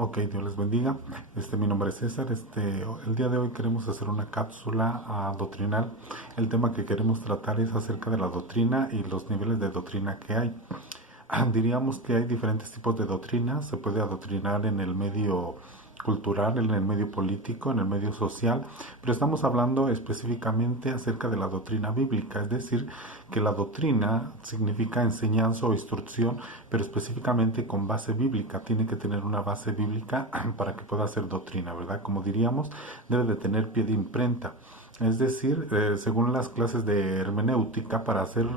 Ok, Dios les bendiga. Mi nombre es César. El día de hoy queremos hacer una cápsula doctrinal. El tema que queremos tratar es acerca de la doctrina y los niveles de doctrina que hay. Diríamos que hay diferentes tipos de doctrina. Se puede adoctrinar en el medio cultural, en el medio político, en el medio social, pero estamos hablando específicamente acerca de la doctrina bíblica, es decir, que la doctrina significa enseñanza o instrucción, pero específicamente con base bíblica. Tiene que tener una base bíblica para que pueda ser doctrina, ¿verdad? Como diríamos, debe de tener pie de imprenta. Es decir, según las clases de hermenéutica, para hacer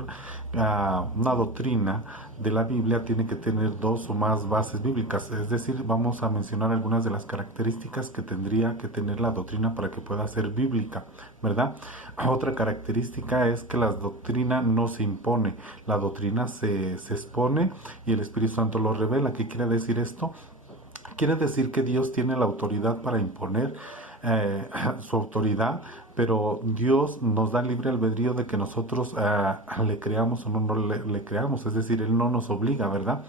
una doctrina de la Biblia tiene que tener dos o más bases bíblicas. Es decir, vamos a mencionar algunas de las características que tendría que tener la doctrina para que pueda ser bíblica, ¿verdad? Otra característica es que la doctrina no se impone, la doctrina se expone y el Espíritu Santo lo revela. ¿Qué quiere decir esto? Quiere decir que Dios tiene la autoridad para imponer su autoridad, pero Dios nos da libre albedrío de que nosotros le creamos o no le creamos, es decir, Él no nos obliga, ¿verdad?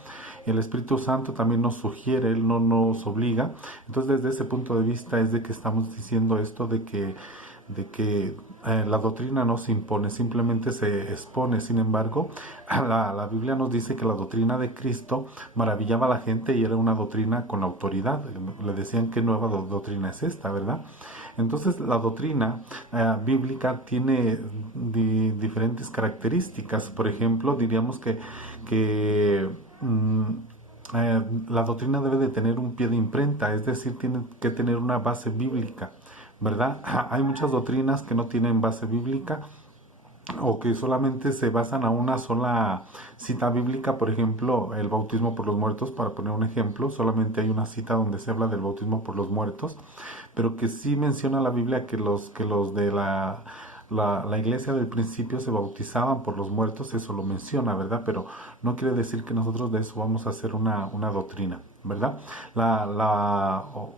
El Espíritu Santo también nos sugiere, Él no nos obliga. Entonces, desde ese punto de vista es de que estamos diciendo esto de que la doctrina no se impone, simplemente se expone. Sin embargo, la Biblia nos dice que la doctrina de Cristo maravillaba a la gente y era una doctrina con autoridad. Le decían qué nueva doctrina es esta, ¿verdad? Entonces la doctrina bíblica tiene diferentes características. Por ejemplo, diríamos que la doctrina debe de tener un pie de imprenta, es decir, tiene que tener una base bíblica, ¿verdad? Hay muchas doctrinas que no tienen base bíblica o que solamente se basan a una sola cita bíblica. Por ejemplo, el bautismo por los muertos, para poner un ejemplo, solamente hay una cita donde se habla del bautismo por los muertos, pero que sí menciona la Biblia que los de la iglesia del principio se bautizaban por los muertos. Eso lo menciona, ¿verdad? Pero no quiere decir que nosotros de eso vamos a hacer una doctrina, ¿verdad?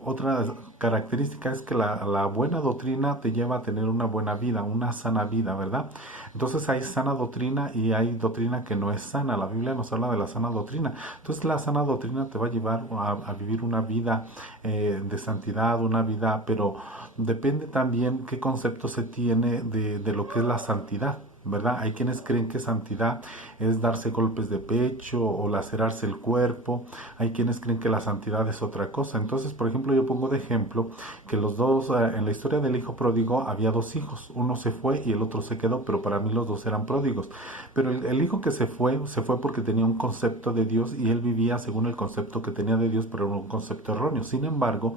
Otra característica es que la buena doctrina te lleva a tener una buena vida, una sana vida, ¿verdad? Entonces hay sana doctrina y hay doctrina que no es sana. La Biblia nos habla de la sana doctrina. Entonces la sana doctrina te va a llevar a vivir una vida de santidad, una vida, pero depende también qué concepto se tiene de lo que es la santidad, ¿verdad? Hay quienes creen que santidad es darse golpes de pecho o lacerarse el cuerpo. Hay quienes creen que la santidad es otra cosa. Entonces, por ejemplo, yo pongo de ejemplo que los dos, en la historia del hijo pródigo había dos hijos. Uno se fue y el otro se quedó, pero para mí los dos eran pródigos. Pero el hijo que se fue porque tenía un concepto de Dios y él vivía según el concepto que tenía de Dios, pero era un concepto erróneo. Sin embargo,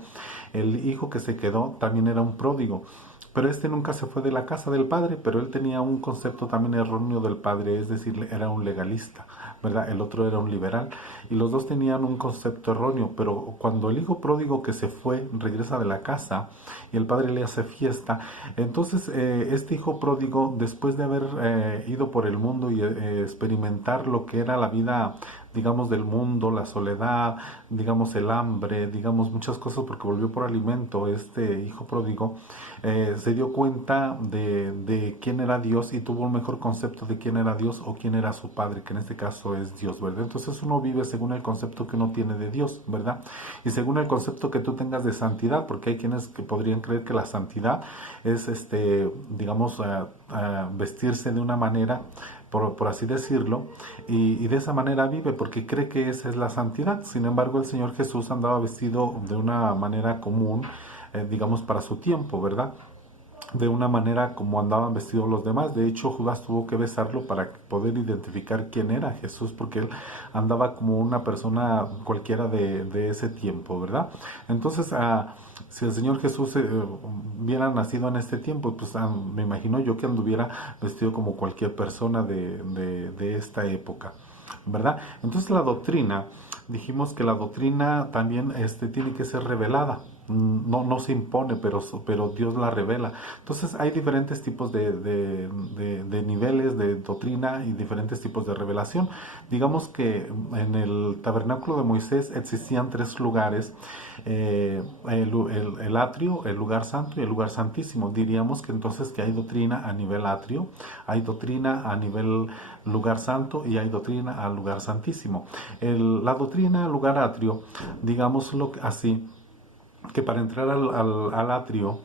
el hijo que se quedó también era un pródigo. Pero este nunca se fue de la casa del padre, pero él tenía un concepto también erróneo del padre, es decir, era un legalista, ¿verdad? El otro era un liberal, y los dos tenían un concepto erróneo. Pero cuando el hijo pródigo que se fue regresa de la casa y el padre le hace fiesta, entonces este hijo pródigo, después de haber ido por el mundo y experimentar lo que era la vida, digamos, del mundo, la soledad, digamos, el hambre, digamos, muchas cosas, porque volvió por alimento, este hijo pródigo se dio cuenta de quién era Dios y tuvo un mejor concepto de quién era Dios o quién era su padre, que en este caso es Dios, ¿verdad? Entonces uno vive según el concepto que uno tiene de Dios, ¿verdad? Y según el concepto que tú tengas de santidad, porque hay quienes que podrían creer que la santidad es, digamos, vestirse de una manera, por así decirlo, y de esa manera vive porque cree que esa es la santidad. Sin embargo, el Señor Jesús andaba vestido de una manera común, digamos, para su tiempo, ¿verdad? De una manera como andaban vestidos los demás. De hecho, Judas tuvo que besarlo para poder identificar quién era Jesús, porque él andaba como una persona cualquiera de ese tiempo, ¿verdad? Entonces, si el Señor Jesús hubiera nacido en este tiempo, pues me imagino yo que anduviera vestido como cualquier persona de esta época, ¿verdad? Entonces la doctrina, dijimos que la doctrina también tiene que ser revelada, no se impone, pero Dios la revela. Entonces hay diferentes tipos de niveles de doctrina y diferentes tipos de revelación. Digamos que en el tabernáculo de Moisés existían tres lugares, el atrio, el lugar santo y el lugar santísimo. Diríamos que entonces que hay doctrina a nivel atrio, hay doctrina a nivel lugar santo y hay doctrina al lugar santísimo. La doctrina al lugar atrio, digámoslo así, que para entrar al atrio,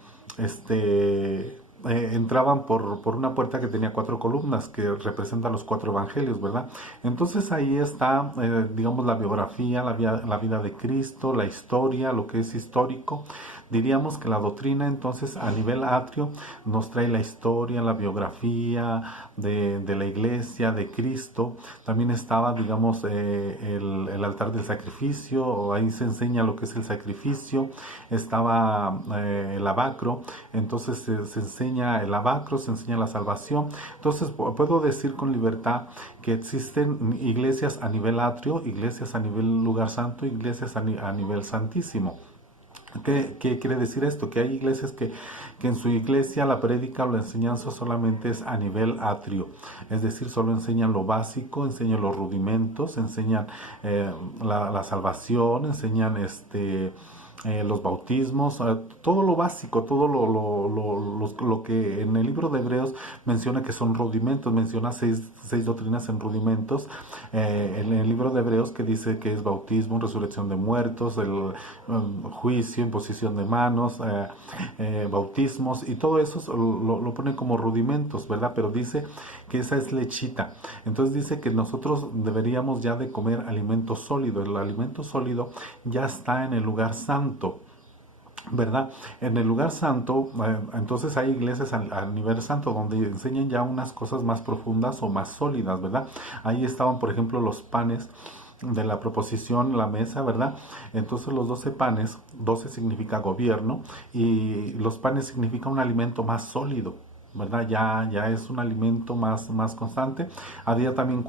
entraban por una puerta que tenía 4 columnas que representan los 4 evangelios, ¿verdad? Entonces ahí está, digamos, la biografía, la vida de Cristo, la historia, lo que es histórico. Diríamos que la doctrina entonces a nivel atrio nos trae la historia, la biografía de la iglesia, de Cristo. También estaba, digamos, el altar del sacrificio, ahí se enseña lo que es el sacrificio. Estaba el abacro, entonces se enseña el abacro, se enseña la salvación. Entonces puedo decir con libertad que existen iglesias a nivel atrio, iglesias a nivel lugar santo, iglesias a nivel santísimo. ¿Qué quiere decir esto? Que hay iglesias que en su iglesia la prédica o la enseñanza solamente es a nivel atrio, es decir, solo enseñan lo básico, enseñan los rudimentos, enseñan la salvación, enseñan los bautismos, todo lo básico, todo lo que en el libro de Hebreos menciona que son rudimentos, menciona seis doctrinas en rudimentos, en el libro de Hebreos que dice que es bautismo, resurrección de muertos, el juicio, imposición de manos, bautismos, y todo eso lo pone como rudimentos, ¿verdad? Pero dice que esa es lechita. Entonces dice que nosotros deberíamos ya de comer alimento sólido. El alimento sólido ya está en el lugar santo, ¿verdad? En el lugar santo, entonces hay iglesias a nivel santo donde enseñan ya unas cosas más profundas o más sólidas, ¿verdad? Ahí estaban, por ejemplo, los panes de la proposición, la mesa, ¿verdad? Entonces los 12 panes, 12 significa gobierno, y los panes significa un alimento más sólido, ¿verdad? Ya es un alimento más constante. Había también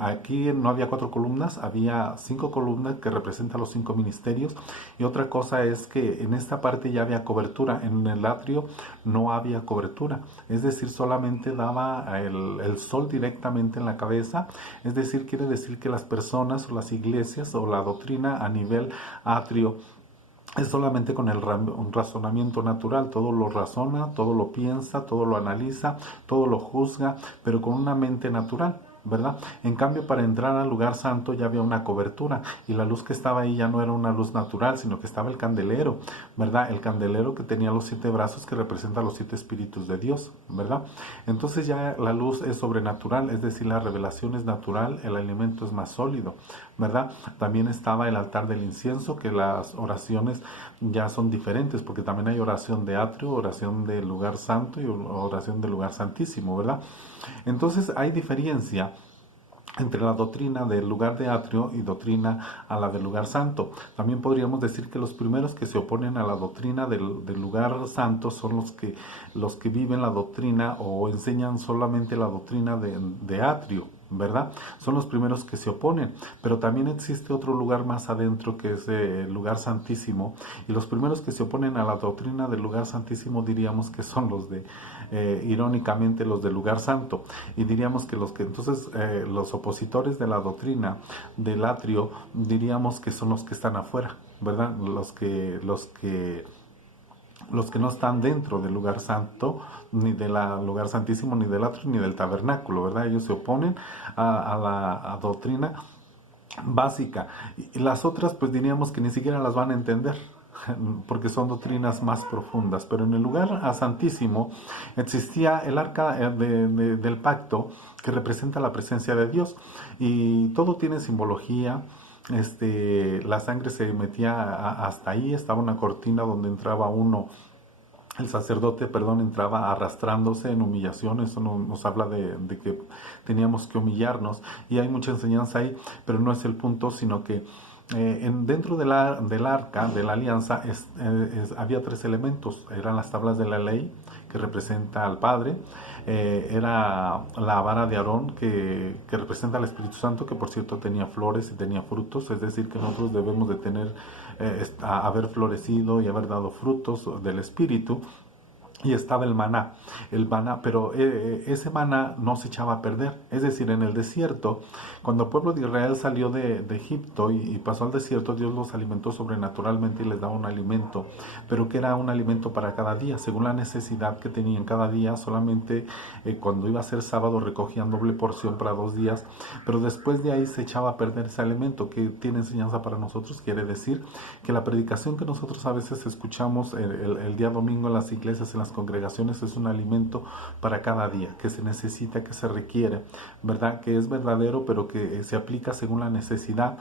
aquí no había 4 columnas, había 5 columnas que representan los 5 ministerios. Y otra cosa es que en esta parte ya había cobertura, en el atrio no había cobertura, es decir, solamente daba el sol directamente en la cabeza. Es decir, quiere decir que las personas o las iglesias o la doctrina a nivel atrio es solamente con un razonamiento natural, todo lo razona, todo lo piensa, todo lo analiza, todo lo juzga, pero con una mente natural, ¿verdad? En cambio, para entrar al lugar santo ya había una cobertura, y la luz que estaba ahí ya no era una luz natural, sino que estaba el candelero, ¿verdad? El candelero que tenía los 7 brazos que representa los 7 espíritus de Dios, ¿verdad? Entonces ya la luz es sobrenatural, es decir, la revelación es natural, el alimento es más sólido, ¿verdad? También estaba el altar del incienso, que las oraciones ya son diferentes, porque también hay oración de atrio, oración del lugar santo y oración del lugar santísimo, ¿verdad? Entonces hay diferencia entre la doctrina del lugar de atrio y doctrina a la del lugar santo. También podríamos decir que los primeros que se oponen a la doctrina del lugar santo son los que viven la doctrina o enseñan solamente la doctrina de atrio, ¿verdad? Son los primeros que se oponen, pero también existe otro lugar más adentro que es el lugar santísimo, y los primeros que se oponen a la doctrina del lugar santísimo diríamos que son irónicamente los del lugar santo, y diríamos que los opositores de la doctrina del atrio diríamos que son los que están afuera, ¿verdad? Los que no están dentro del lugar santo, ni del lugar santísimo, ni del atrio, ni del tabernáculo, ¿verdad? Ellos se oponen a la doctrina básica. Y las otras, pues diríamos que ni siquiera las van a entender, porque son doctrinas más profundas. Pero en el lugar santísimo existía el arca del pacto, que representa la presencia de Dios, y todo tiene simbología. La sangre se metía hasta ahí, estaba una cortina donde entraba el sacerdote, entraba arrastrándose en humillación. Eso nos habla de que teníamos que humillarnos, y hay mucha enseñanza ahí, pero no es el punto, sino que Dentro del arca de la alianza había tres elementos. Eran las tablas de la ley, que representa al Padre. Era la vara de Aarón, que representa al Espíritu Santo, que por cierto tenía flores y tenía frutos. Es decir, que nosotros debemos de tener, haber florecido y haber dado frutos del Espíritu. Y estaba el maná, pero ese maná no se echaba a perder. Es decir, en el desierto, cuando el pueblo de Israel salió de Egipto y pasó al desierto, Dios los alimentó sobrenaturalmente y les daba un alimento, pero que era un alimento para cada día, según la necesidad que tenían cada día. Solamente cuando iba a ser sábado recogían doble porción para 2 días, pero después de ahí se echaba a perder ese alimento. Que tiene enseñanza para nosotros. Quiere decir que la predicación que nosotros a veces escuchamos el día domingo en las iglesias, en las congregaciones, es un alimento para cada día, que se necesita, que se requiere, ¿verdad? Que es verdadero, pero que se aplica según la necesidad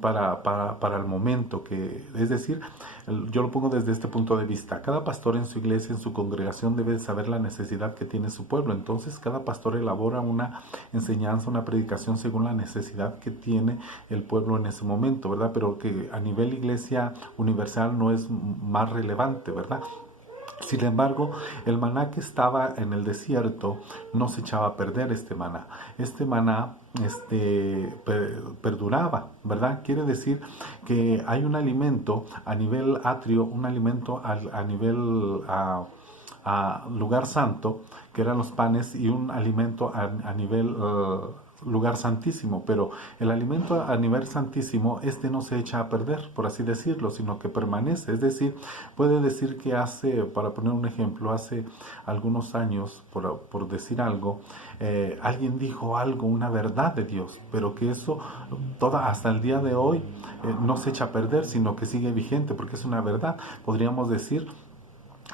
para el momento. Es decir, yo lo pongo desde este punto de vista. Cada pastor en su iglesia, en su congregación, debe saber la necesidad que tiene su pueblo. Entonces, cada pastor elabora una enseñanza, una predicación según la necesidad que tiene el pueblo en ese momento, ¿verdad? Pero que a nivel iglesia universal no es más relevante, ¿verdad? Sin embargo, el maná que estaba en el desierto no se echaba a perder. Este maná. Este maná perduraba, ¿verdad? Quiere decir que hay un alimento a nivel atrio, un alimento a nivel lugar santo, que eran los panes, y un alimento a nivel lugar santísimo. Pero el alimento a nivel santísimo, no se echa a perder, por así decirlo, sino que permanece. Es decir, puede decir que para poner un ejemplo, hace algunos años, por decir algo, alguien dijo algo, una verdad de Dios, pero que eso hasta el día de hoy no se echa a perder, sino que sigue vigente, porque es una verdad. Podríamos decir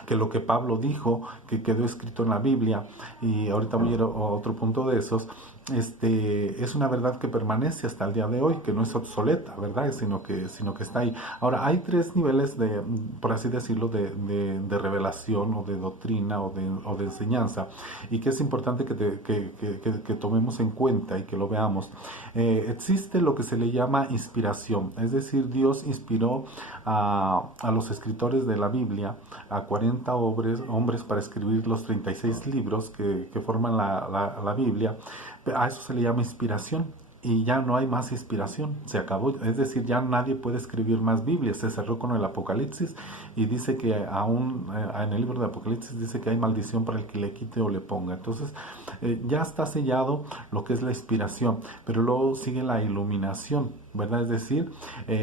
que lo que Pablo dijo, que quedó escrito en la Biblia, y ahorita voy a ir a otro punto de esos, es una verdad que permanece hasta el día de hoy, que no es obsoleta, ¿verdad? Sino que está ahí. Ahora, hay tres niveles por así decirlo, de revelación o de doctrina o de enseñanza, y que es importante que tomemos en cuenta y que lo veamos. Existe lo que se le llama inspiración, es decir, Dios inspiró a los escritores de la Biblia, a 40 hombres para escribir los 36 libros que forman la Biblia. A eso se le llama inspiración, y ya no hay más inspiración, se acabó. Es decir, ya nadie puede escribir más Biblia. Se cerró con el Apocalipsis, y dice que aún en el libro de Apocalipsis dice que hay maldición para el que le quite o le ponga. Entonces ya está sellado lo que es la inspiración, pero luego sigue la iluminación, ¿verdad? Es decir,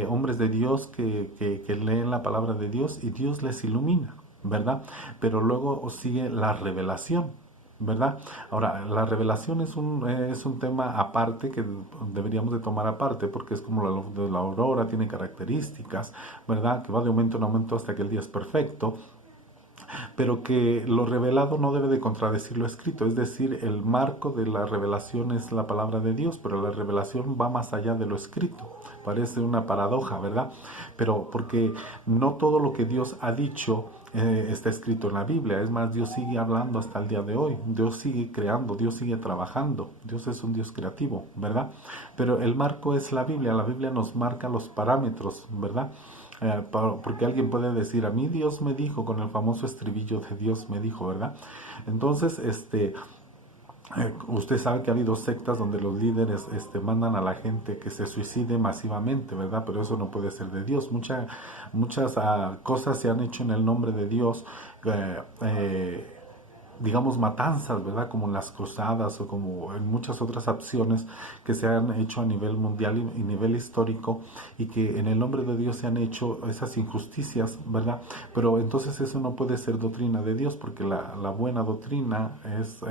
hombres de Dios que leen la palabra de Dios y Dios les ilumina, ¿verdad? Pero luego sigue la revelación, ¿verdad? Ahora, la revelación es un tema aparte, que deberíamos de tomar aparte, porque es como la luz de la aurora, tiene características, ¿verdad? Que va de aumento en aumento hasta que el día es perfecto, pero que lo revelado no debe de contradecir lo escrito. Es decir, el marco de la revelación es la palabra de Dios, pero la revelación va más allá de lo escrito. Parece una paradoja, ¿verdad? Pero porque no todo lo que Dios ha dicho está escrito en la Biblia. Es más, Dios sigue hablando hasta el día de hoy. Dios sigue creando, Dios sigue trabajando. Dios es un Dios creativo, ¿verdad? Pero el marco es la Biblia. La Biblia nos marca los parámetros, ¿verdad? Porque alguien puede decir, a mí Dios me dijo, con el famoso estribillo de Dios me dijo, ¿verdad? Entonces, usted sabe que ha habido sectas donde los líderes mandan a la gente que se suicide masivamente, ¿verdad? Pero eso no puede ser de Dios. Muchas cosas se han hecho en el nombre de Dios, digamos, matanzas, ¿verdad? Como en las cruzadas o como en muchas otras acciones que se han hecho a nivel mundial y nivel histórico, y que en el nombre de Dios se han hecho esas injusticias, ¿verdad? Pero entonces eso no puede ser doctrina de Dios, porque la buena doctrina es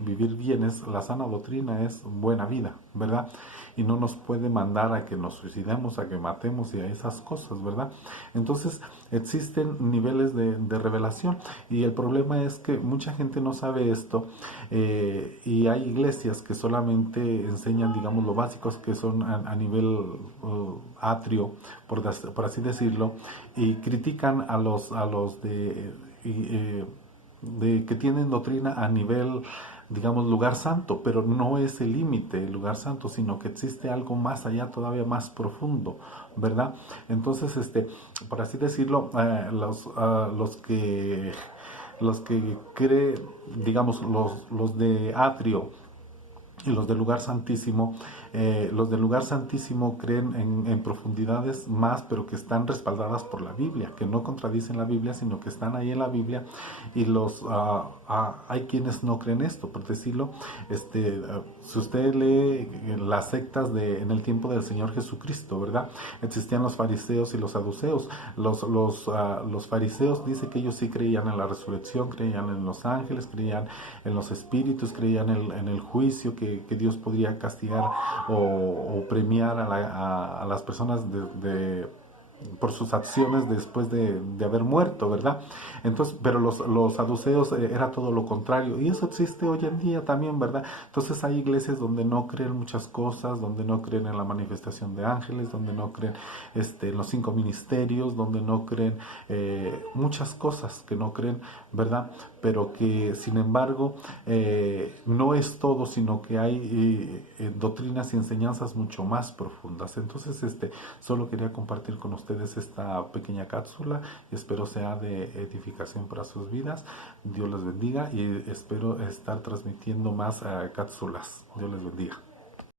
vivir bien, la sana doctrina es buena vida, ¿verdad? Y no nos puede mandar a que nos suicidemos, a que matemos y a esas cosas, ¿verdad? Entonces existen niveles de revelación, y el problema es que mucha gente no sabe esto, y hay iglesias que solamente enseñan, digamos, lo básicos, que son a nivel atrio, por así decirlo, y critican a los que tienen doctrina a nivel digamos, lugar santo, pero no es el límite, el lugar santo, sino que existe algo más allá, todavía más profundo, ¿verdad? Entonces, por así decirlo, los que creen, digamos, los de atrio y los del lugar santísimo creen en profundidades más, pero que están respaldadas por la Biblia, que no contradicen la Biblia, sino que están ahí en la Biblia. Y hay quienes no creen esto, por decirlo. Si usted lee las sectas en el tiempo del Señor Jesucristo, ¿verdad? Existían los fariseos y los saduceos. Los fariseos dice que ellos sí creían en la resurrección, creían en los ángeles, creían en los espíritus, creían en el juicio, que Dios podría castigar o premiar a las personas por sus acciones después de haber muerto, ¿verdad? Entonces, pero los saduceos era todo lo contrario, y eso existe hoy en día también, ¿verdad? Entonces hay iglesias donde no creen muchas cosas, donde no creen en la manifestación de ángeles, donde no creen en los 5 ministerios, donde no creen muchas cosas que no creen, ¿verdad? Pero que sin embargo no es todo, sino que hay doctrinas y enseñanzas mucho más profundas. Entonces, solo quería compartir con ustedes esta pequeña cápsula y espero sea de edificación para sus vidas. Dios les bendiga y espero estar transmitiendo más cápsulas. Dios les bendiga.